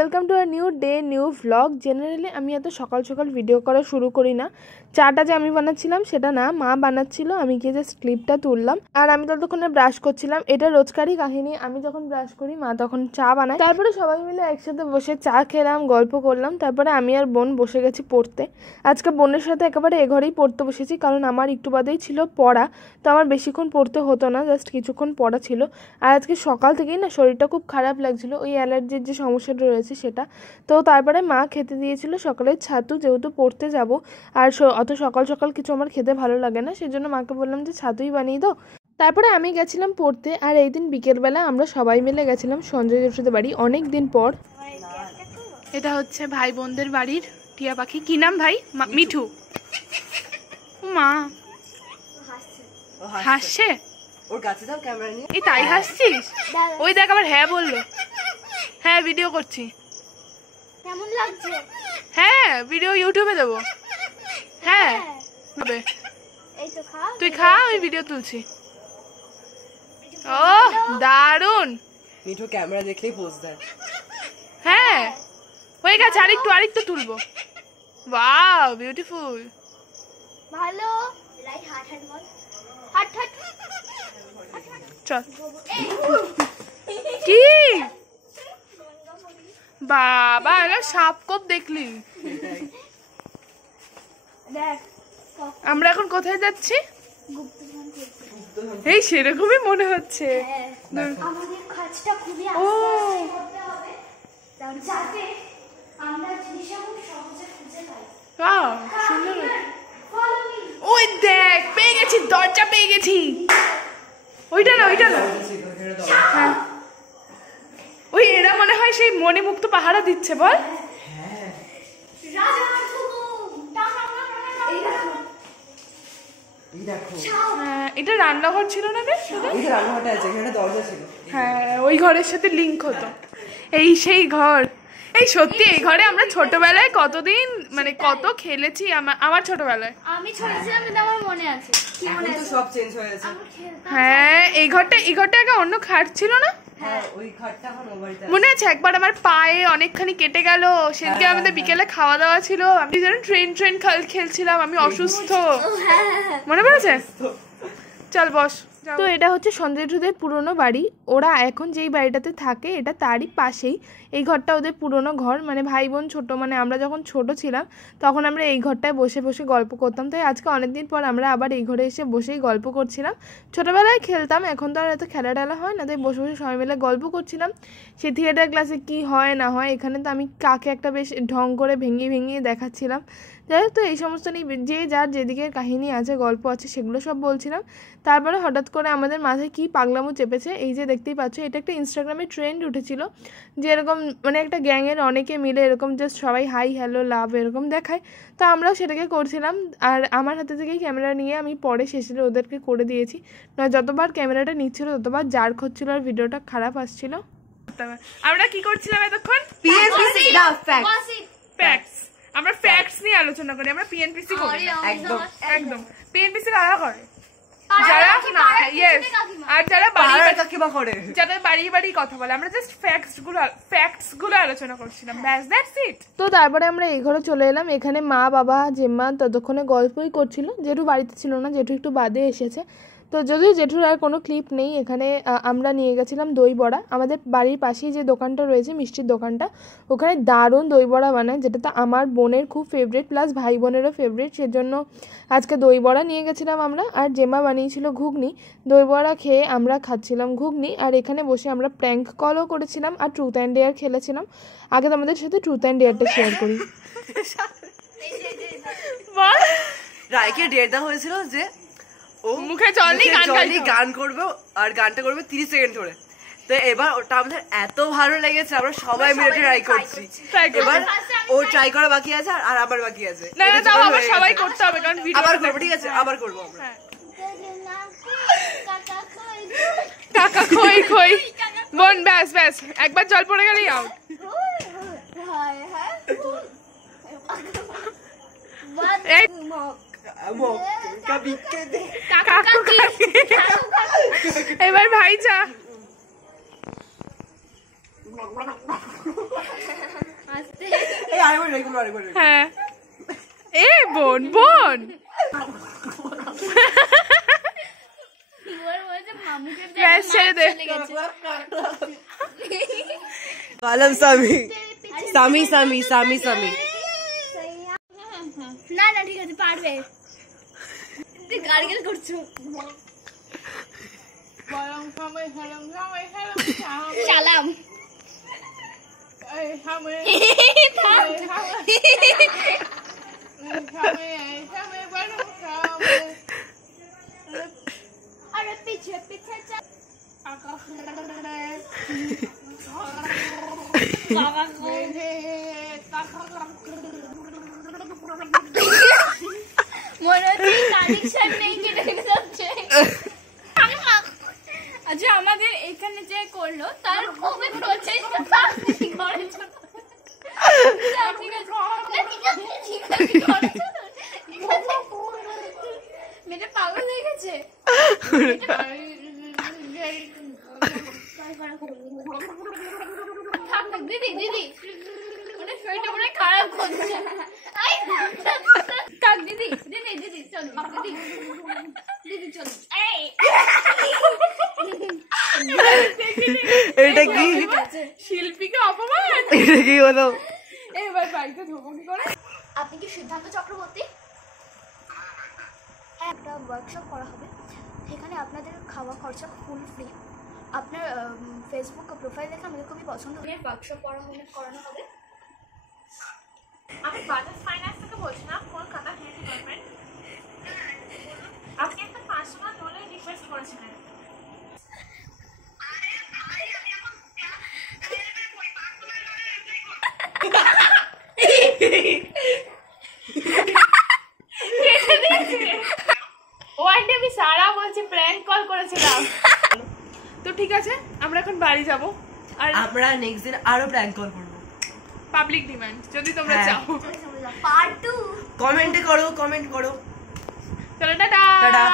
Welcome to a new day new vlog. Generally আমি এত সকাল সকাল ভিডিও করা শুরু করি না। চাটা যে আমি বানাচ্ছিলাম সেটা না, মা বানাচ্ছিল, আমি গিয়ে জাস্ট ক্লিপটা তুললাম। আর আমি ততক্ষণে ব্রাশ করছিলাম। এটা রোজকারই কাহিনী, আমি যখন ব্রাশ করি মা তখন চা বানায়। তারপরে সবাই মিলে একসাথে বসে চা খেলাম, গল্প করলাম। তারপরে আমি আর বোন বসে গেছি পড়তে। আজকে বোনের সাথে একেবারে এ ঘরেই পড়তে বসেছি, কারণ আমার একটু বাদেই ছিল পড়া। তো আমার বেশিক্ষণ পড়তে হতো না, জাস্ট কিছুক্ষণ পড়া ছিল। আর আজকে সকাল থেকেই না শরীরটা খুব খারাপ লাগছিল, ওই অ্যালার্জির যে সমস্যাটা রয়েছে সেটা। তো তারপরে মা খেতে দিয়েছিল সকালের ছাতু, যেহেতু পড়তে যাব আর অত সকাল সকাল কিছু আমার খেতে ভালো লাগে না, সেজন্য মাকে বললাম যে ছাতুই বানিয়ে দাও। তারপরে আমি গেছিলাম পড়তে। আর এই দিন বিকেলবেলা আমরা সবাই মিলে গেছিলাম সঞ্জয় জেঠুদের বাড়ি, অনেক দিন পর। এটা হচ্ছে ভাই বোনদের বাড়ির টিয়া পাখি। কি নাম ভাই? মিঠু। মা হাসছে, ওর কাছে দাও ক্যামেরা নিয়ে। এই তাই হাসছিস? ওই দেখ আবার হ্যাঁ বললো। হ্যাঁ ভিডিও করছি। কেমন লাগছে? হ্যাঁ ভিডিও ইউটিউবে দেবো। হ্যাঁ হবে। এই তো খা, তুই খা, আমি ভিডিও তুলছি। ও দারুন। মিঠু ক্যামেরা দেখলেই পোজ দেয়। হ্যাঁ হয়ে গেছে, আরেকটু তুলবো। Wow beautiful. ভালো। রাইট হাট হাট বল। হাট হাট। চল। কি বাবা, এরা সাপ কোপ দেখলি? দেখ আমরা এখন কোথায় যাচ্ছি? গুপ্তধন করতে। এই সেরকমই মনে হচ্ছে। আমাদের কাজটা খুবই ও আস্তে করতে হবে, যাতে আমরা জিনিসটা খুব সহজে খুঁজে পাই। ওয়াও সুন্দর। Follow me. ওই দেখ, পেয়ে গেছি, দরজা পেয়ে গেছি। ওইটা না হ্যাঁ, ওই এরা মনে হয় সেই মণিমুক্ত পাহারা দিচ্ছে। বল। হ্যাঁ এটা রান্নাঘর ছিল না রে? হ্যাঁ ওই ঘরের সাথে লিংক হতো। এই সেই ঘর। এই সত্যি এই ঘরে আমরা ছোটবেলায় কতদিন মানে কত খেলেছি। আমার ছোটবেলায় আমি ছোট ছিলাম কিন্তু আমার মনে আছে। কি মনে আছে? সব চেঞ্জ হয়ে গেছে। হ্যাঁ এই ঘরটা আগে অন্য খাট ছিল না? হ্যাঁ ওই খাটটা এখন ও বাড়িতে আছে। মনে আছে একবার আমার পায়ে অনেকখানি কেটে গেল, সেদিকে আমাদের বিকেলে খাওয়া দাওয়া ছিল, আমি যেন ট্রেন খেলছিলাম, আমি অসুস্থ। মনে পড়েছে? চল বস। তো এটা হচ্ছে সঞ্জয় জেঠুদের পুরনো বাড়ি। ওরা এখন যেই বাড়িটাতে থাকে এটা তারই পাশেই। এই ঘরটা ওদের পুরনো ঘর, মানে ভাই বোন ছোট, মানে আমরা যখন ছোট ছিলাম তখন আমরা এই ঘরটায় বসে বসে গল্প করতাম। তাই আজকে অনেকদিন পর আমরা আবার এই ঘরে এসে বসেই গল্প করছিলাম। ছোটোবেলায় খেলতাম, এখন তো আর এত খেলা টেলা হয় না, তাই বসে বসে সবাই মিলে গল্প করছিলাম। সে থিয়েটার ক্লাসে কি হয় না হয়, এখানে তো আমি কাকে একটা বেশ ঢং করে ভেঙিয়ে দেখাচ্ছিলাম। যাই হোক, তো এই সমস্ত নিয়ে যে যার যেদিকে কাহিনী আছে, গল্প আছে, সেগুলো সব বলছিলাম। তারপরে হঠাৎ করে আমাদের মাথায় কি পাগলামো চেপেছে। এই যে দেখতেই পাচ্ছ, এটা একটা ইনস্টাগ্রামে ট্রেন্ড উঠেছিল যে এরকম মানে একটা গ্যাংয়ের অনেকে মিলে এরকম জাস্ট সবাই হাই হ্যালো লাভ এরকম দেখায়। তো আমরাও সেটাকে করছিলাম। আর আমার হাতে থেকেই ক্যামেরা নিয়ে আমি পরে শেষে ওদেরকে করে দিয়েছি। নয় যতবার ক্যামেরাটা নিচ্ছিল ততবার জার্ক হচ্ছিল আর ভিডিওটা খারাপ আসছিল। আমরা কি করছিলাম এতক্ষণ? ফ্যাক্টস। আমরা ফ্যাক্টস নিয়ে আলোচনা করি, আমরা পিএনপিসি করি। একদম পিএনপিসি কারা করে? যারা ইয়েস, আর যারা বাড়ি কথা বলে। আমরা জাস্ট ফ্যাক্টস গুলো আলোচনা করছিলাম, ব্যাস দ্যাটস ইট। তো তারপরে আমরা এই ঘরে চলে এলাম। এখানে মা বাবা জেম্মা ততক্ষণে গল্পই করছিল। জেঠু বাড়িতে ছিল না, জেঠু একটু বাদে এসেছে। তো যদিও জেঠুর আর কোনো ক্লিপ নেই এখানে। আমরা নিয়ে গেছিলাম দই বড়া। আমাদের বাড়ির পাশেই যে দোকানটা রয়েছে, মিষ্টির দোকানটা, ওখানে দারুণ দই বড়া বানায়, যেটা তো আমার বোনের খুব ফেভারিট, প্লাস ভাই বোনেরও ফেভারিট। সেজন্য আজকে দই বড়া নিয়ে গেছিলাম আমরা। আর জেম্মা বানিয়েছিল ঘুগনি। দই বড়া খেয়ে আমরা খাচ্ছিলাম ঘুগনি। আর এখানে বসে আমরা প্র্যাঙ্ক কলও করেছিলাম আর ট্রুথ অ্যান্ড ডেয়ার খেলেছিলাম। আগে তো আমাদের সাথে ট্রুথ অ্যান্ড ডেয়ারটা শেয়ার করি। রায়কে ডেট দেওয়া হয়েছিল যে ও মুখে জল নিয়ে গান করবে, আর গানটা করবে 30 সেকেন্ড ধরে। তো এবার ওটা আমাদের এত ভালো লেগেছে, আমরা সবাই মিলে ট্রাই করছি। এবার ও ট্রাই করা বাকি আছে আর আমার বাকি আছে। না তাও আবার সবাই করতে হবে, কারণ ভিডিও আবার করব। ঠিক আছে, আবার করব আমরা। কাকা খই বোন, ব্যাস একবার জল পড়ে গেলেই আউট। এবার ভাই চা হ্যাঁ এ বোন বোন ছেড়ে দে কালাম সামি সামি সামি সামি সামি না না ঠিক আছে পারবে গার্গেল করছো সালাম আরে পিছে পিছে মনে হচ্ছে কানেকশন নেই কেটে যাচ্ছে। আচ্ছা আমাদের এখানে যে করলো তার খুবই প্রচেষ্টা করার জন্য মেয়েটা পাগল হয়ে গেছে। দিদি দিদি মানে শরীরটা মনে খারাপ করছে। দিদি দিদি দিদি চলো দিদি দিদি চলো। এটা কি শিল্পীকে অপমান এটা কি হলো এবার বাইকে ধোবো কি করে। আপনি কি সিদ্ধান্ত চক্রবর্তী? একটা ওয়ার্কশপ করা হবে, সেখানে আপনাদের খাওয়া খরচা ফুল ফ্রি। আপনার ফেসবুক প্রোফাইল দেখে আমাদের খুবই পছন্দ হয়ে ওয়ার্কশপ করানো হবে। আমি বাজাজ ফাইন্যান্স থেকে বলছিলাম, কলকাতা হেলথ ডিপার্টমেন্ট। আপনি একটা পার্সোনাল লোনের রিকোয়েস্ট করেছিলেন। ও আন্টি আমি সারা বলছি, প্র্যাঙ্ক কল করেছিলাম। তো ঠিক আছে আমরা এখন বাড়ি যাব, আর আমরা নেক্সট দিন আরো প্র্যাঙ্ক কল করব। পাবলিক ডিমান্ড যদি তোমরা চাও। পার্ট 2 কমেন্ট করো। চলো টাটা। টাটা।